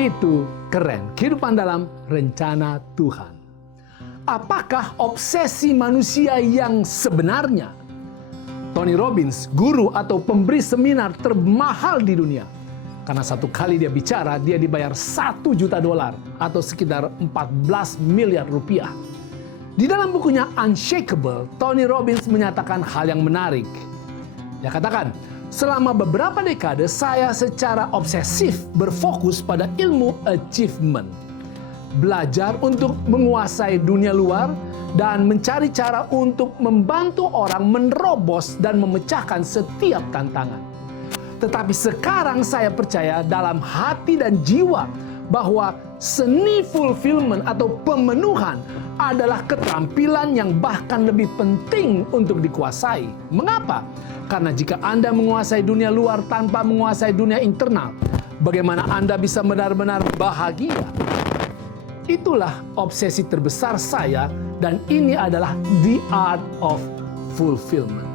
Itu keren, kehidupan dalam rencana Tuhan. Apakah obsesi manusia yang sebenarnya? Tony Robbins, guru atau pemberi seminar termahal di dunia. Karena satu kali dia bicara, dia dibayar $1 juta atau sekitar 14 miliar rupiah. Di dalam bukunya Unshakable, Tony Robbins menyatakan hal yang menarik. Dia katakan, selama beberapa dekade saya secara obsesif berfokus pada ilmu achievement. Belajar untuk menguasai dunia luar dan mencari cara untuk membantu orang menerobos dan memecahkan setiap tantangan. Tetapi sekarang saya percaya dalam hati dan jiwa bahwa seni fulfillment atau pemenuhan adalah keterampilan yang bahkan lebih penting untuk dikuasai. Mengapa? Karena jika Anda menguasai dunia luar tanpa menguasai dunia internal, bagaimana Anda bisa benar-benar bahagia? Itulah obsesi terbesar saya, dan ini adalah the art of fulfillment.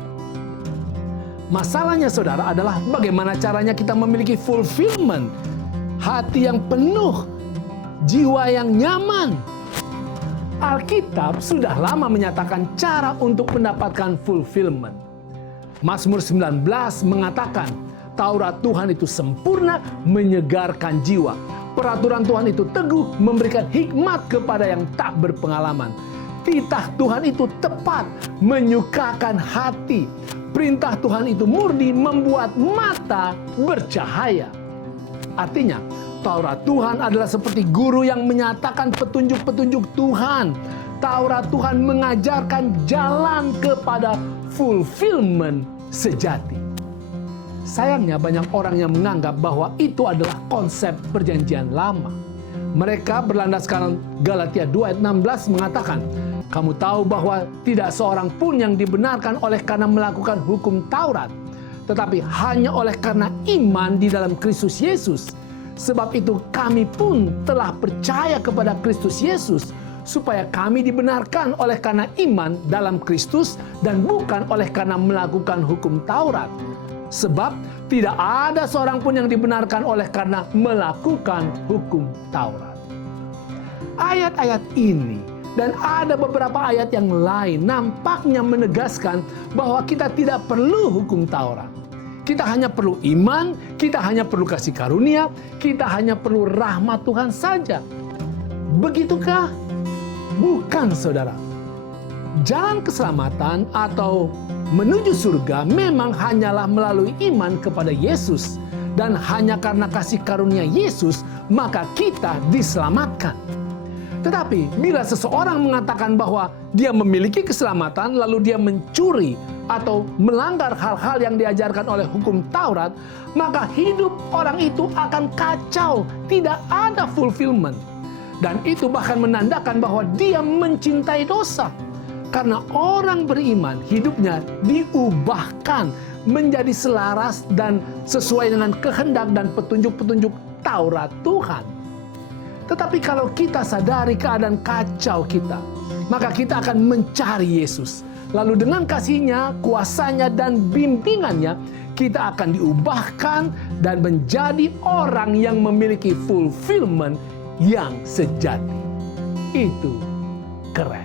Masalahnya saudara adalah bagaimana caranya kita memiliki fulfillment, hati yang penuh, jiwa yang nyaman. Alkitab sudah lama menyatakan cara untuk mendapatkan fulfillment. Mazmur 19 mengatakan, Taurat Tuhan itu sempurna, menyegarkan jiwa. Peraturan Tuhan itu teguh, memberikan hikmat kepada yang tak berpengalaman. Titah Tuhan itu tepat, menyukakan hati. Perintah Tuhan itu murni, membuat mata bercahaya. Artinya, Taurat Tuhan adalah seperti guru yang menyatakan petunjuk-petunjuk Tuhan. Taurat Tuhan mengajarkan jalan kepada fulfillment sejati. Sayangnya banyak orang yang menganggap bahwa itu adalah konsep perjanjian lama. Mereka berlandaskan Galatia 2 ayat 16 mengatakan, kamu tahu bahwa tidak seorang pun yang dibenarkan oleh karena melakukan hukum Taurat, tetapi hanya oleh karena iman di dalam Kristus Yesus. Sebab itu kami pun telah percaya kepada Kristus Yesus, supaya kami dibenarkan oleh karena iman dalam Kristus dan bukan oleh karena melakukan hukum Taurat. Sebab tidak ada seorang pun yang dibenarkan oleh karena melakukan hukum Taurat. Ayat-ayat ini dan ada beberapa ayat yang lain nampaknya menegaskan bahwa kita tidak perlu hukum Taurat. Kita hanya perlu iman, kita hanya perlu kasih karunia, kita hanya perlu rahmat Tuhan saja. Begitukah? Bukan, saudara. Jalan keselamatan atau menuju surga memang hanyalah melalui iman kepada Yesus. Dan hanya karena kasih karunia Yesus, maka kita diselamatkan. Tetapi bila seseorang mengatakan bahwa dia memiliki keselamatan, lalu dia mencuri atau melanggar hal-hal yang diajarkan oleh hukum Taurat, maka hidup orang itu akan kacau, tidak ada fulfillment. Dan itu bahkan menandakan bahwa dia mencintai dosa. Karena orang beriman, hidupnya diubahkan menjadi selaras dan sesuai dengan kehendak dan petunjuk-petunjuk Taurat Tuhan. Tetapi kalau kita sadari keadaan kacau kita, maka kita akan mencari Yesus. Lalu dengan kasih-Nya, kuasanya, dan bimbingannya, kita akan diubahkan dan menjadi orang yang memiliki fulfillment yang sejati. Itu keren.